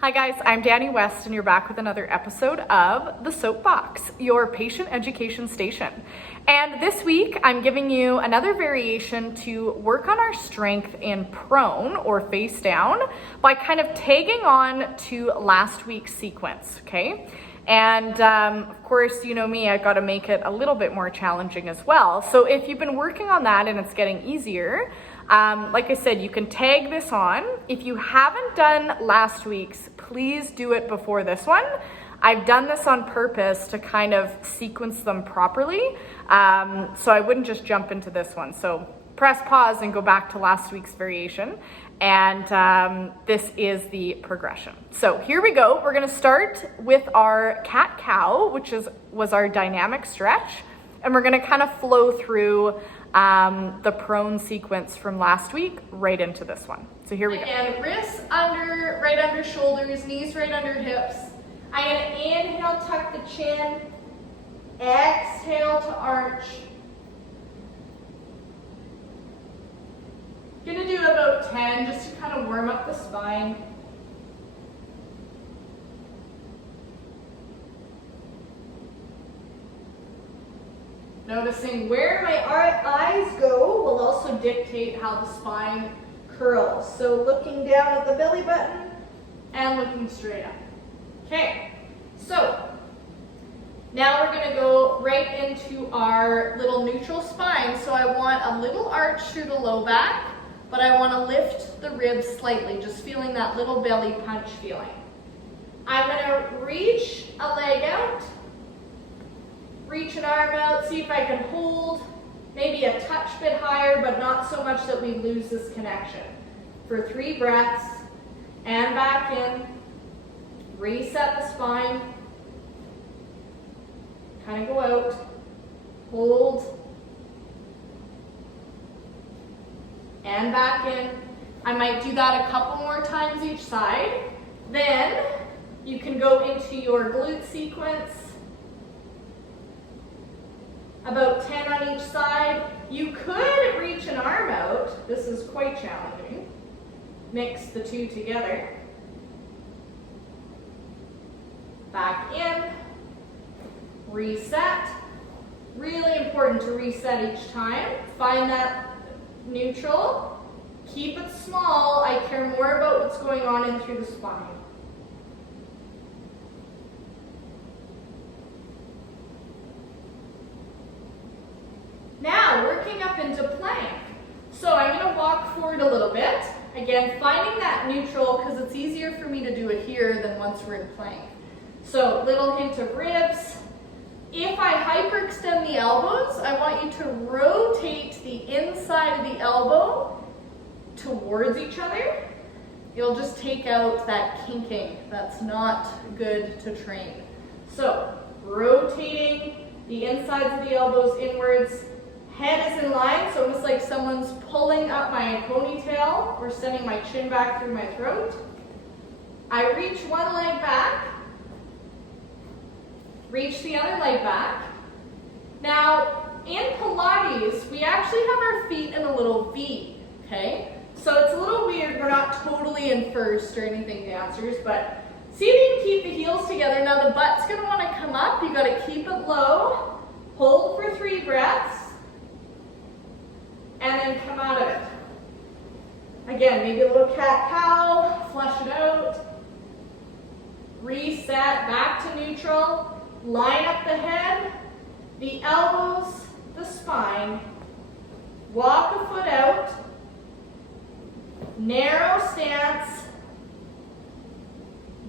Hi guys, I'm Danny West and you're back with another episode of the SOAPBOX, your patient education station. And this week I'm giving you another variation to work on our strength in prone or face down by kind of tagging on to last week's sequence, okay? And of course, you know me, I've got to make it a little bit more challenging as well. So if you've been working on that and it's getting easier, like I said, you can tag this on. If you haven't done last week's, please do it before this one. I've done this on purpose to kind of sequence them properly. So I wouldn't just jump into this one. So press pause and go back to last week's variation. And this is the progression. So here we go. We're gonna start with our cat-cow, which was our dynamic stretch. And we're gonna kind of flow through the prone sequence from last week right into this one. So here we go. Again, wrists under, right under shoulders, knees right under hips. I'm gonna inhale, tuck the chin. Exhale to arch. Gonna do about 10 just to kind of warm up the spine. Noticing where my eyes go will also dictate how the spine curls. So looking down at the belly button and looking straight up. Okay, so now we're gonna go right into our little neutral spine. So I want a little arch through the low back, but I want to lift the ribs slightly, just feeling that little belly punch feeling. I'm gonna reach a leg out. Reach an arm out, see if I can hold maybe a touch bit higher, but not so much that we lose this connection. For 3 breaths, and back in, reset the spine, kind of go out, hold, and back in. I might do that a couple more times each side. Then you can go into your glute sequence. About 10 on each side. You could reach an arm out. This is quite challenging. Mix the two together. Back in. Reset. Really important to reset each time. Find that neutral. Keep it small. I care more about what's going on in through the spine. Now, working up into plank. So I'm going to walk forward a little bit. Again, finding that neutral because it's easier for me to do it here than once we're in plank. So little hint of ribs. If I hyperextend the elbows, I want you to rotate the inside of the elbow towards each other. You'll just take out that kinking. That's not good to train. So rotating the insides of the elbows inwards. Head is in line, so almost like someone's pulling up my ponytail or sending my chin back through my throat. I reach one leg back, reach the other leg back. Now, in Pilates, we actually have our feet in a little V, okay? So it's a little weird, we're not totally in first or anything, dancers, but see if you can keep the heels together. Now the butt's gonna wanna come up, you gotta keep it low, hold for 3 breaths, and then come out of it. Again, maybe a little cat-cow, flush it out. Reset, back to neutral. Line up the head, the elbows, the spine. Walk a foot out. Narrow stance.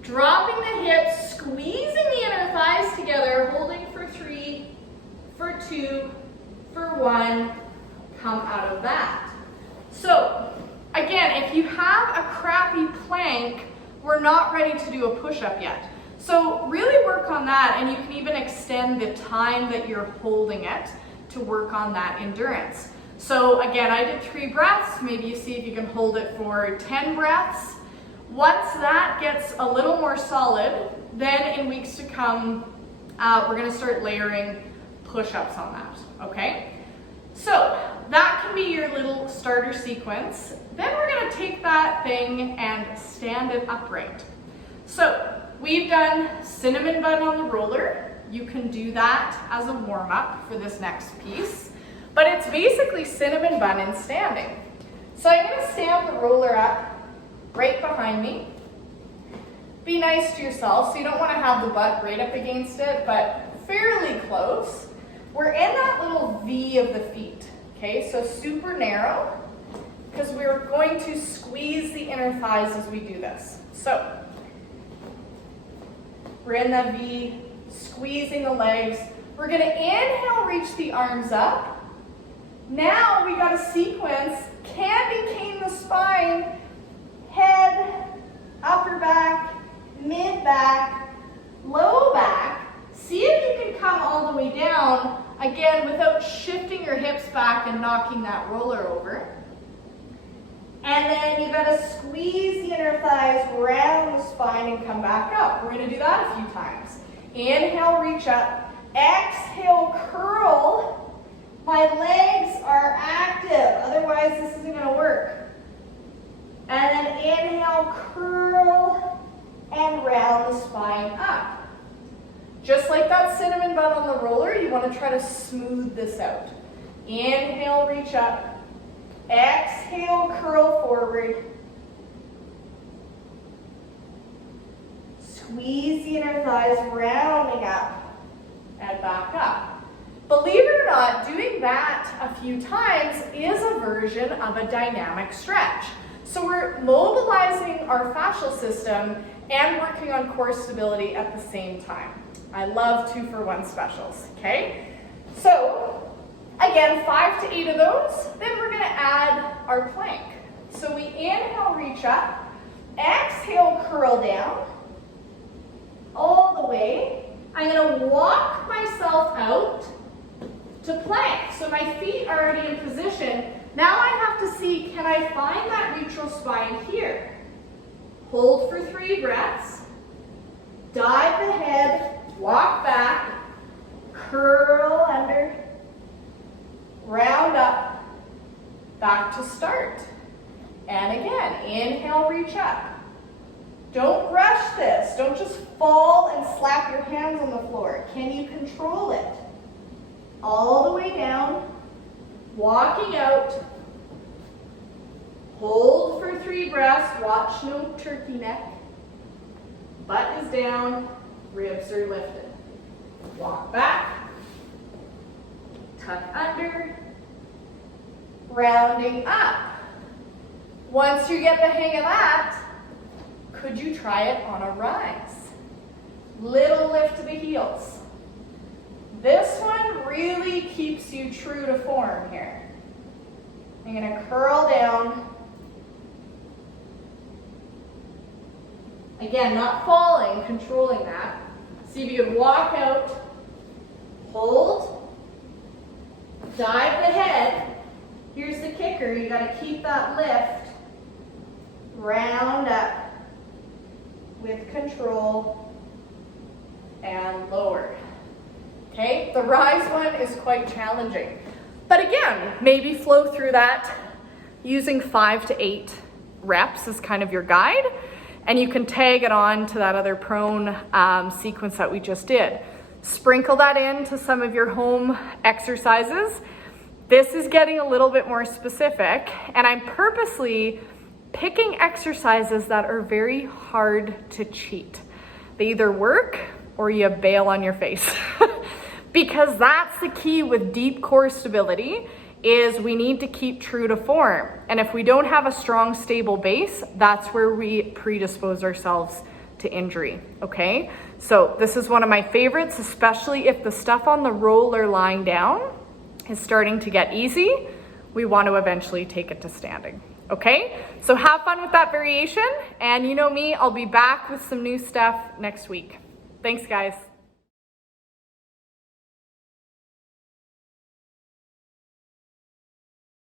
Dropping the hips, squeezing the inner thighs together, holding for 3, for 2, for 1. Come out of that. So again, if you have a crappy plank, we're not ready to do a push-up yet. So really work on that, and you can even extend the time that you're holding it to work on that endurance. So again, I did 3 breaths. Maybe you see if you can hold it for 10 breaths. Once that gets a little more solid, then in weeks to come, we're gonna start layering push-ups on that, okay? So that can be your little starter sequence. Then we're gonna take that thing and stand it upright. So we've done cinnamon bun on the roller. You can do that as a warm-up for this next piece, but it's basically cinnamon bun in standing. So I'm gonna stand the roller up right behind me. Be nice to yourself, so you don't wanna have the butt right up against it, but fairly close. We're in that little V of the feet, okay? So super narrow, because we're going to squeeze the inner thighs as we do this. So we're in that V, squeezing the legs. We're gonna inhale, reach the arms up. Now we got a sequence, candy cane the spine, head, upper back, mid back, low back. See if you can come all the way down, again, without shifting your hips back and knocking that roller over. And then you gotta squeeze the inner thighs around the spine and come back up. We're gonna do that a few times. Inhale, reach up. Exhale, curl. My legs are active, otherwise this isn't gonna work. And then inhale, curl, and round the spine up. Just like that cinnamon bun on the roller, you want to try to smooth this out. Inhale, reach up. Exhale, curl forward. Squeeze the inner thighs, rounding up and back up. Believe it or not, doing that a few times is a version of a dynamic stretch. So we're mobilizing our fascial system and working on core stability at the same time. I love 2-for-1 specials, okay? So, again, 5 to 8 of those. Then we're gonna add our plank. So we inhale, reach up. Exhale, curl down. All the way. I'm gonna walk myself out to plank. So my feet are already in position. Now I have to see, can I find that neutral spine here? Hold for 3 breaths. Dive the head. Walk back, curl under, round up, back to start. And again, inhale, reach up. Don't rush this. Don't just fall and slap your hands on the floor. Can you control it? All the way down, walking out. Hold for 3 breaths. Watch no turkey neck. Butt is down. Ribs are lifted. Walk back, tuck under, rounding up. Once you get the hang of that, could you try it on a rise? Little lift to the heels. This one really keeps you true to form here. I'm gonna curl down. Again, not falling, controlling that. See if you can walk out, hold, dive the head. Here's the kicker, you gotta keep that lift, round up with control, and lower. Okay, the rise one is quite challenging. But again, maybe flow through that using 5 to 8 reps as kind of your guide. And you can tag it on to that other prone sequence that we just did. Sprinkle that into some of your home exercises. This is getting a little bit more specific, and I'm purposely picking exercises that are very hard to cheat. They either work or you bail on your face. Because that's the key with deep core stability, is we need to keep true to form. And if we don't have a strong, stable base, that's where we predispose ourselves to injury, okay? So this is one of my favorites, especially if the stuff on the roller lying down is starting to get easy. We want to eventually take it to standing, okay? So have fun with that variation, and you know me, I'll be back with some new stuff next week. Thanks, guys.